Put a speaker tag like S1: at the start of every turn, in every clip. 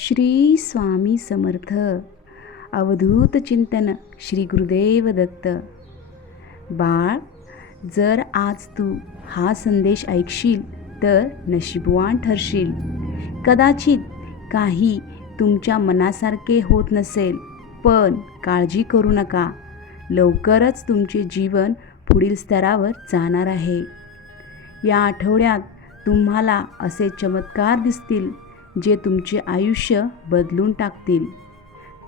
S1: श्री स्वामी समर्थ. अवधूत चिंतन श्री गुरुदेव दत्त. बाळ जर आज तू हा संदेश ऐकशील तर नशीबवान ठरशील. कदाचित काही तुमच्या मनासारखे होत नसेल पण काळजी करू नका. लवकरच तुमचे जीवन पुढील स्तरावर जाणार आहे. या आठवड्यात तुम्हाला असे चमत्कार दिसतील. जे तुमचे आयुष्य बदलून टाकतील.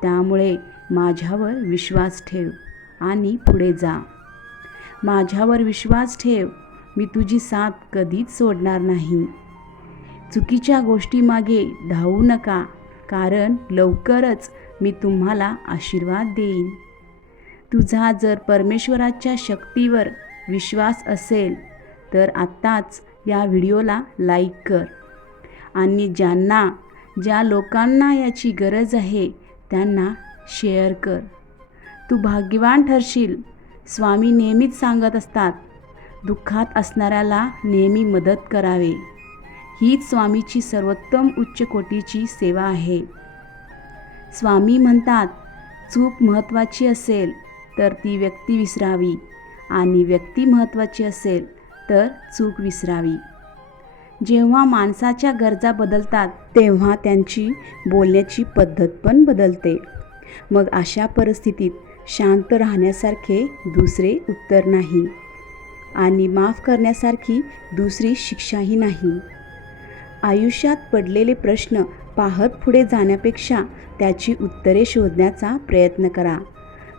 S1: त्यामुळे माझ्यावर विश्वास ठेव आणि पुढे जा. माझ्यावर विश्वास ठेव. मी तुझी साथ कधीच सोडणार नाही. चुकीच्या गोष्टीमागे धावू नका कारण लवकरच मी तुम्हाला आशीर्वाद देईन. तुझा जर परमेश्वराच्या शक्तीवर विश्वास असेल तर आत्ताच या व्हिडिओला लाईक कर. आणि ज्यांना ज्या लोकांना याची गरज आहे त्यांना शेअर कर. तू भाग्यवान ठरशील. स्वामी नेहमीच सांगत असतात दुःखात असणाऱ्याला नेहमी मदत करावे. हीच स्वामीची सर्वोत्तम उच्च कोटीची सेवा आहे. स्वामी म्हणतात चूक महत्त्वाची असेल तर ती व्यक्ती विसरावी. आणि व्यक्ती महत्त्वाची असेल तर चूक विसरावी. जेव्हा माणसाच्या गरजा बदलतात तेव्हा त्यांची बोलण्याची पद्धत पण बदलते. मग अशा परिस्थितीत शांत राहण्यासारखे दुसरे उत्तर नाही आणि माफ करण्यासारखी दुसरी शिक्षाही नाही. आयुष्यात पडलेले प्रश्न पाहत पुढे जाण्यापेक्षा त्याची उत्तरे शोधण्याचा प्रयत्न करा.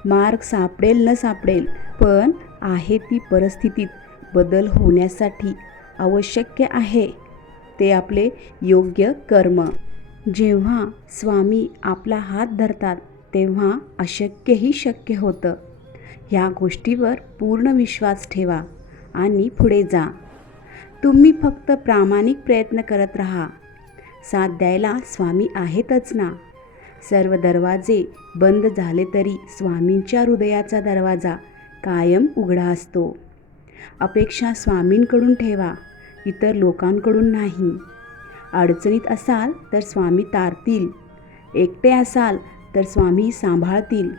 S1: मार्ग सापडेल न सापडेल पण आहे ती परिस्थितीत बदल होण्यासाठी आवश्यक आहे. ते आपले योग्य कर्म. जेव्हा स्वामी आपला हात धरतात तेव्हा अशक्यही शक्य होतं. ह्या गोष्टीवर पूर्ण विश्वास ठेवा आणि पुढे जा. तुम्ही फक्त प्रामाणिक प्रयत्न करत राहा. साथ द्यायला स्वामी आहेतच ना? सर्व दरवाजे बंद झाले तरी स्वामींच्या हृदयाचा दरवाजा कायम उघडा असतो. अपेक्षा स्वामींकडून ठेवा. इतर लोकांकडून नाही. अडचणीत असाल तर स्वामी तारतील. एकटे असाल तर स्वामी सांभाळतील.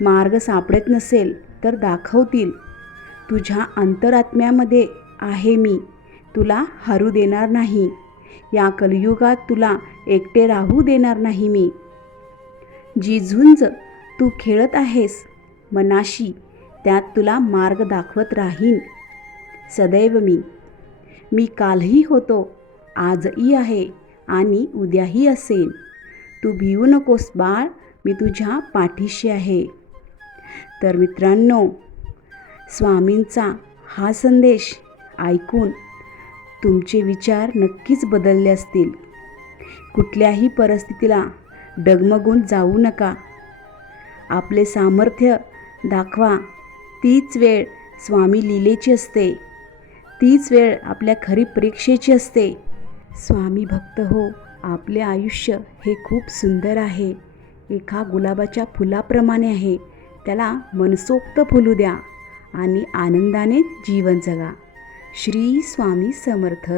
S1: मार्ग सापडत नसेल तर दाखवतील. तुझ्या अंतरात्म्यामध्ये आहे मी. तुला हरू देणार नाही. या कलियुगात तुला एकटे राहू देणार नाही मी. जी झुंज तू खेळत आहेस मनाशी त्यात तुला मार्ग दाखवत राहीन. सदैव मी. मी कालही होतो आजही आहे आणि उद्याही असेन. तू भिवू नकोस बाळ मी तुझ्या पाठीशी आहे. तर मित्रांनो स्वामींचा हा संदेश ऐकून तुमचे विचार नक्कीच बदलले असतील. कुठल्याही परिस्थितीला डगमगून जाऊ नका. आपले सामर्थ्य दाखवा. तीच वेळ स्वामी लिलेची असते. तीच वेळ आपल्या खरी परीक्षेची असते. स्वामी भक्त हो आपले आयुष्य हे खूप सुंदर आहे. एका गुलाबाच्या फुलाप्रमाणे आहे. त्याला मनसोक्त फुलू द्या आणि आनंदाने जीवन जगा. श्री स्वामी समर्थ.